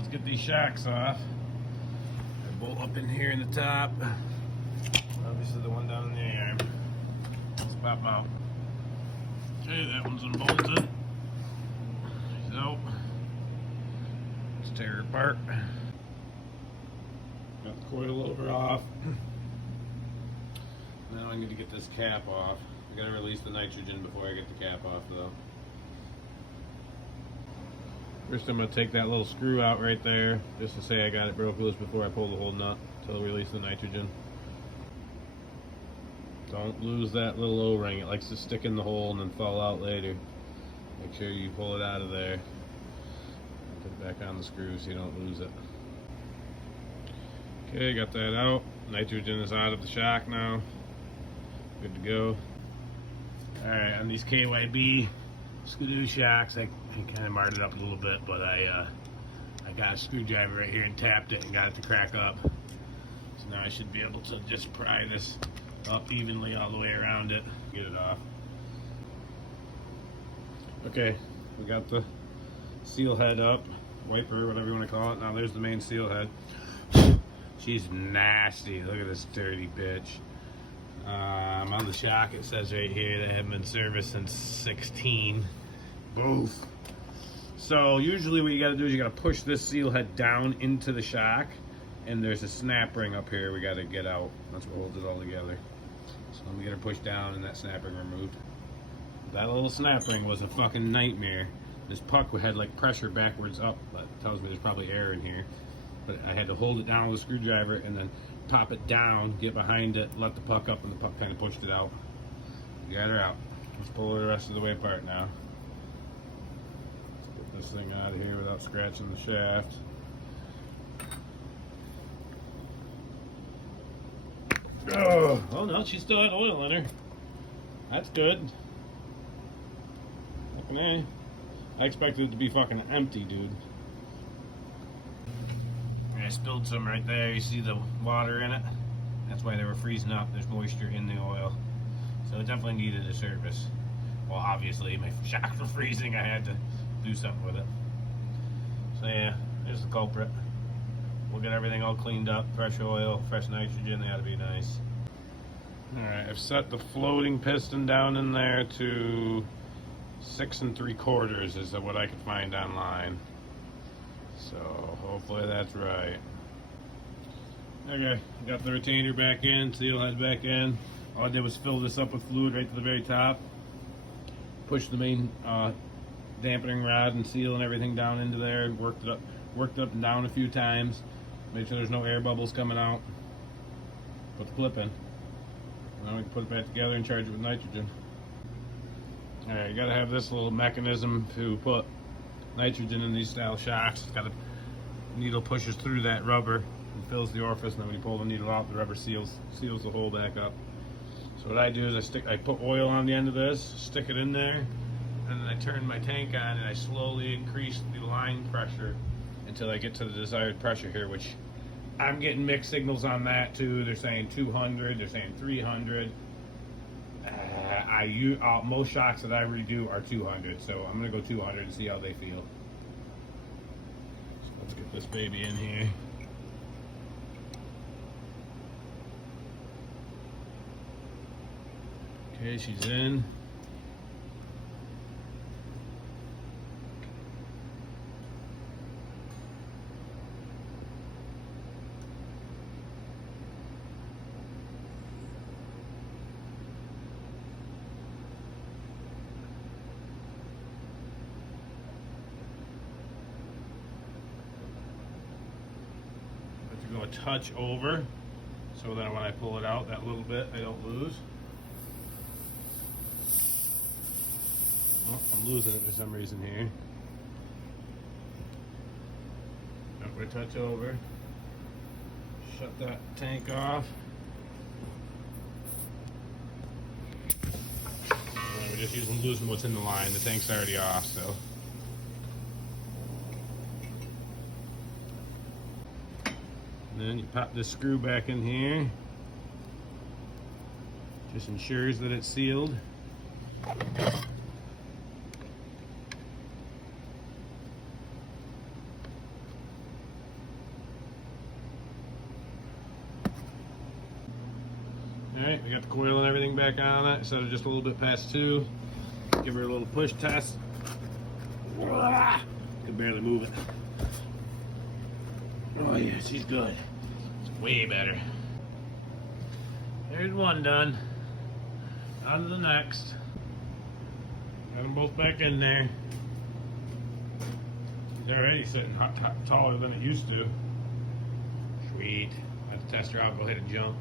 let's get these shocks off. I bolt up in here in the top. Obviously the one down in the arm. Let's pop them out. Okay, that one's unbolted. So, let's tear her apart. Got the coilover off. Now I need to get this cap off. I gotta release the nitrogen before I get the cap off though. First I'm gonna take that little screw out right there, just to say I got it broke loose before I pull the whole nut until I release the nitrogen. Don't lose that little O-ring, it likes to stick in the hole and then fall out later. Make sure you pull it out of there. Put it back on the screw so you don't lose it. Okay, got that out. Nitrogen is out of the shock now. Good to go. Alright, on these KYB Skidoo shocks, I kind of marred it up a little bit, but I got a screwdriver right here and tapped it and got it to crack up. So now I should be able to just pry this up evenly all the way around it, get it off. Okay, we got the seal head up, wiper, whatever you want to call it. Now there's the main seal head. She's nasty. Look at this dirty bitch. On the shock it says right here they haven't been serviced since 16. Boof. So usually what you got to do is you got to push this seal head down into the shock, and there's a snap ring up here we got to get out. That's what holds it all together. So let me get her pushed down and that snap ring removed. That little snap ring was a fucking nightmare. This puck had like pressure backwards up. That tells me there's probably air in here. But I had to hold it down with a screwdriver and then pop it down, get behind it, let the puck up, and the puck kind of pushed it out. Got her out. Let's pull her the rest of the way apart now. Let's get this thing out of here without scratching the shaft. Oh no, she still had oil in her. That's good. Fucking A. I expected it to be fucking empty, dude. I spilled some right there. You see the water in it? That's why they were freezing up. There's moisture in the oil. So it definitely needed a service. Well, obviously my shocks were freezing. I had to do something with it. So yeah, there's the culprit. We'll get everything all cleaned up. Fresh oil, fresh nitrogen. They ought to be nice. Alright, I've set the floating piston down in there to 6 3/4 is what I could find online. So hopefully that's right. Okay, got the retainer back in, seal head back in. All I did was fill this up with fluid right to the very top. Push the main dampening rod and seal and everything down into there. Worked it up and down a few times. Make sure there's no air bubbles coming out. Put the clip in. Now we can put it back together and charge it with nitrogen. Alright, you gotta have this little mechanism to put nitrogen in these style shocks. It's got a needle pushes through that rubber and fills the orifice, and then when you pull the needle out, the rubber seals the hole back up. So what I do is I put oil on the end of this, stick it in there, and then I turn my tank on and I slowly increase the line pressure until I get to the desired pressure here, which I'm getting mixed signals on that too. They're saying 200, they're saying 300. Most shocks that I redo are 200, so I'm gonna go 200 and see how they feel. So let's get this baby in here. Okay, she's in. Go a touch over so that when I pull it out that little bit I don't lose. Oh, I'm losing it for some reason here. Over a touch over. Shut that tank off. We're just losing what's in the line. The tank's already off, so. Then you pop this screw back in here. Just ensures that it's sealed. I got the coil and everything back on it. Set it just a little bit past 2. Give her a little push test. Can barely move it. Oh yeah, she's good. It's way better. There's one done. On to the next. Got them both back in there. He's already sitting taller than it used to. Sweet. I have to test her out, go ahead and jump.